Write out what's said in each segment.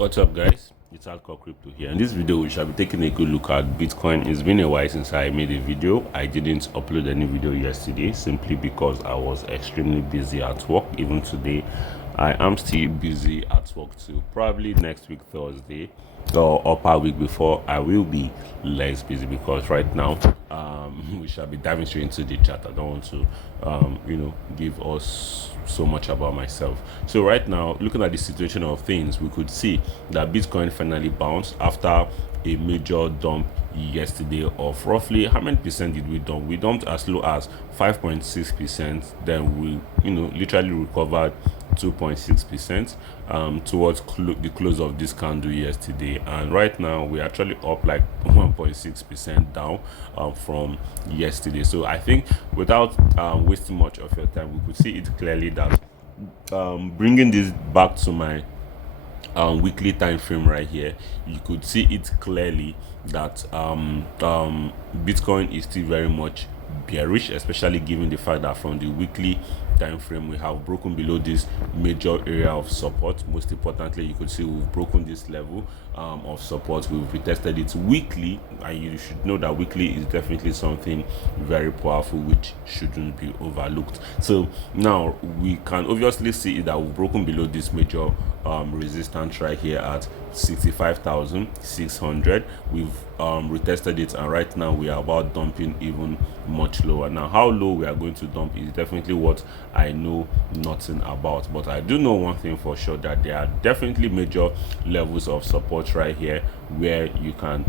What's up, guys? It's Alco Crypto here. In this video, we shall be taking a good look at Bitcoin. It's been a while since I made a video. I didn't upload any video yesterday simply because I was extremely busy at work. Even today, I am still busy at work too. Probably next week, Thursday, or upper week before, I will be less busy because right now, we shall be diving straight into the chat. I don't want to, give us so much about myself. So right now, looking at the situation of things, we could see that Bitcoin finally bounced after a major dump yesterday of roughly how many percent did we dump? We dumped as low as 5.6%. Then we, literally recovered 2.6% towards the close of this candle yesterday, and right now we're actually up like 1.6% down from yesterday. So I think without wasting much of your time, we could see it clearly that bringing this back to my weekly time frame right here, you could see it clearly that Bitcoin is still very much bearish, especially given the fact that from the weekly time frame we have broken below this major area of support. Most importantly, you could see we've broken this level of support. We've retested it weekly, and you should know that weekly is definitely something very powerful which shouldn't be overlooked. So now we can obviously see that we've broken below this major resistance right here at 65,600. We've retested it, and right now we are about dumping even much lower. Now how low we are going to dump is definitely what I know nothing about, but I do know one thing for sure, that there are definitely major levels of support right here where you can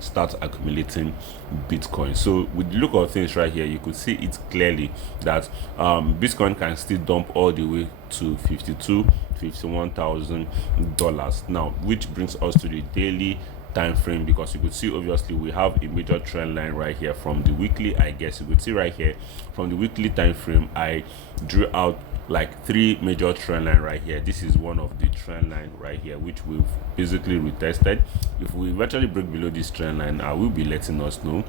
start accumulating Bitcoin. So with the look of things right here, you could see it clearly that Bitcoin can still dump all the way to $51,000 now, which brings us to the daily time frame, because you could see obviously we have a major trend line right here from the weekly. I guess you could see right here from the weekly time frame, I drew out like three major trend line right here. This is one of the trend line right here which we've basically retested. If we eventually break below this trend line, I will be letting us know.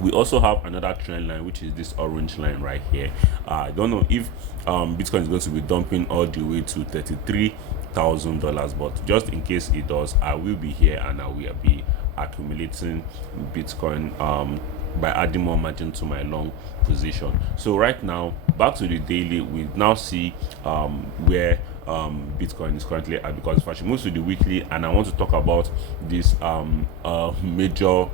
We also have another trend line, which is this orange line right here. I don't know if Bitcoin is going to be dumping all the way to $33,000, but just in case it does, I will be here and I will be accumulating Bitcoin by adding more margin to my long position. So right now, back to the daily, we now see where Bitcoin is currently at, because if I should move to the weekly, and I want to talk about this major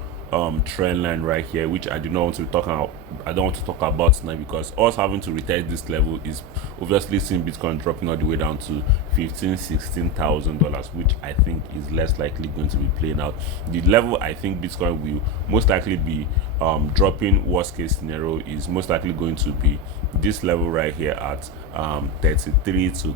trend line right here, which I do not want to talk about. I don't want to talk about now, because us having to retest this level is obviously seeing Bitcoin dropping all the way down to $16,000, which I think is less likely going to be playing out. The level I think Bitcoin will most likely be dropping, worst case scenario, is most likely going to be this level right here at $33,000 to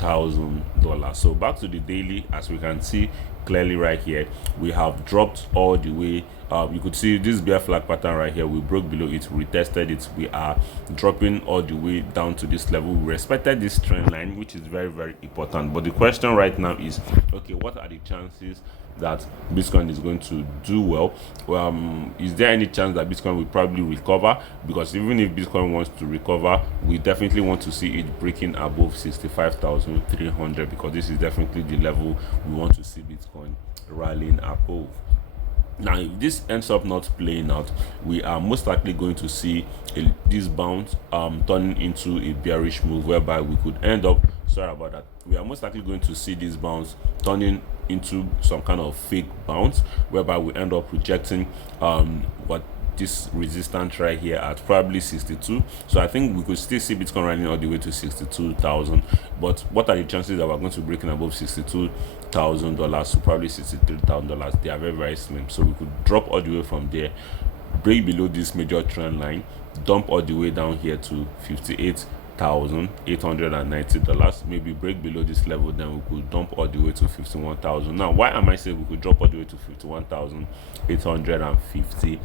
$30,000. So back to the daily, as we can see clearly right here, we have dropped all the way. You could see this bear flag pattern right here. We broke below it, retested it, we are dropping all the way down to this level. We respected this trend line, which is very, very important. But the question right now is, okay, what are the chances that Bitcoin is going to do well? Is there any chance that Bitcoin will probably recover? Because even if Bitcoin wants to recover, we definitely want to see it breaking above 65,300, because this is definitely the level we want to see Bitcoin rallying above. Now if this ends up not playing out, we are most likely going to see this bounce turning into a bearish move, whereby we could end up, sorry about that, we are most likely going to see this bounce turning into some kind of fake bounce, whereby we end up rejecting what this resistance right here at probably 62. So I think we could still see Bitcoin running all the way to 62,000, but what are the chances that we're going to break in above $62,000 to probably $63,000? They are very, very slim. So we could drop all the way from there, break below this major trend line, dump all the way down here to $58,890, maybe break below this level, then we could dump all the way to 51,000. Now why am I saying we could drop all the way to $51,855?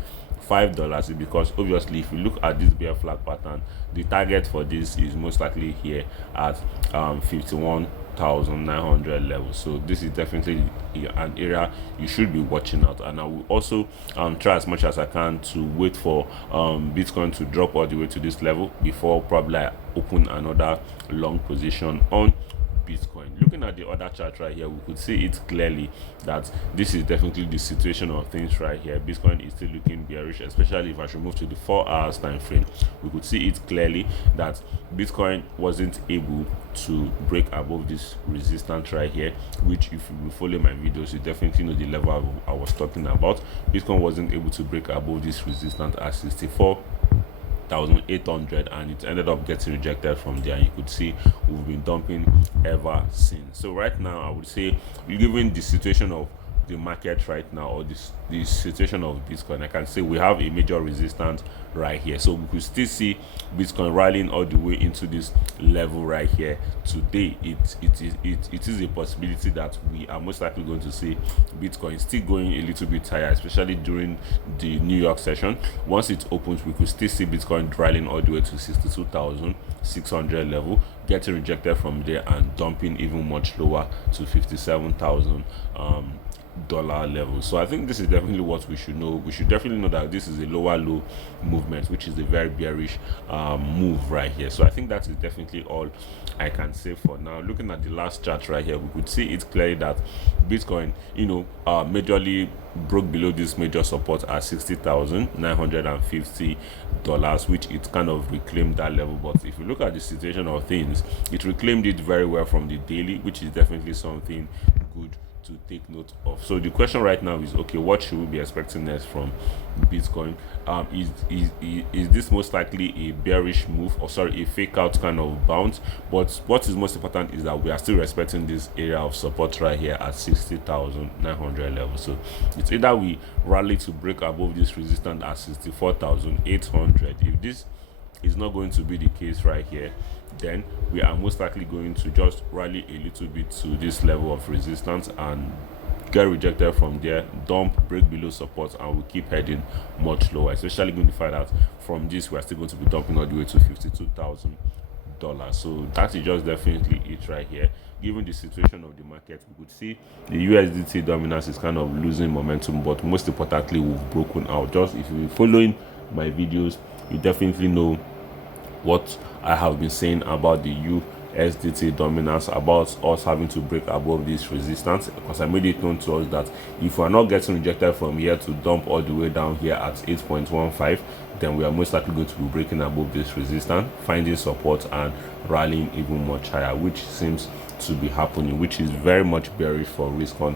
Is because obviously if you look at this bear flag pattern, the target for this is most likely here at 51,900 level. So this is definitely an area you should be watching out, and I will also try as much as I can to wait for Bitcoin to drop all the way to this level before probably I open another long position on Bitcoin. Looking at the other chart right here, we could see it clearly that this is definitely the situation of things right here. Bitcoin is still looking bearish, especially if I should move to the 4 hours time frame. We could see it clearly that Bitcoin wasn't able to break above this resistance right here, which if you follow my videos, you definitely know the level I was talking about. Bitcoin wasn't able to break above this resistance at 64,800, and it ended up getting rejected from there. And you could see we've been dumping ever since. So right now, I would say, given the situation of the market right now, or this situation of Bitcoin, I can say we have a major resistance right here. So we could still see Bitcoin rallying all the way into this level right here today. It is a possibility that we are most likely going to see Bitcoin still going a little bit higher, especially during the New York session. Once it opens, we could still see Bitcoin rallying all the way to 62,600 level, getting rejected from there and dumping even much lower to 57,000 dollar level. So I think this is definitely what we should know. We should definitely know that this is a lower low movement, which is a very bearish move right here. So I think that is definitely all I can say for now. Looking at the last chart right here, we could see it clearly that Bitcoin, majorly broke below this major support at $60,950, which it kind of reclaimed that level. But if you look at the situation of things, it reclaimed it very well from the daily, which is definitely something good to take note of. So the question right now is, okay, what should we be expecting next from Bitcoin? Is this most likely a bearish move, or sorry, a fake out kind of bounce? But what is most important is that we are still respecting this area of support right here at 60,900 level. So it's either we rally to break above this resistance at 64,800. If this is not going to be the case right here, then we are most likely going to just rally a little bit to this level of resistance and get rejected from there, dump, break below support, and we keep heading much lower, especially going to find out from this we are still going to be dumping all the way to $52,000. So that is just definitely it right here. Given the situation of the market, we could see the USDT dominance is kind of losing momentum, but most importantly, we've broken out. Just if you're following my videos, you definitely know what I have been saying about the USDT dominance, about us having to break above this resistance, because I made it known to us that if we are not getting rejected from here to dump all the way down here at 8.15, then we are most likely going to be breaking above this resistance, finding support and rallying even much higher, which seems to be happening, which is very much bearish for risk on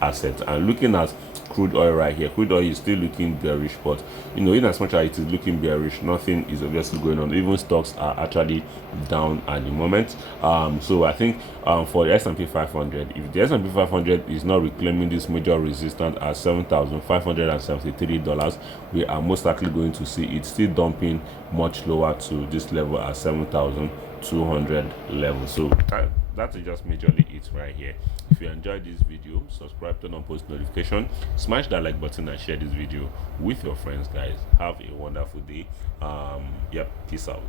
assets. And looking at crude oil right here, crude oil is still looking bearish, but in as much as it is looking bearish, nothing is obviously going on. Even stocks are actually down at the moment. So I think for the S&P 500, if the S&P 500 is not reclaiming this major resistance at $7,573, we are most likely going to see it still dumping much lower to this level at 7,200 level. So that is just majorly it right here. If you enjoyed this video, subscribe, turn on post notification, smash that like button, and share this video with your friends, guys. Have a wonderful day. Peace out.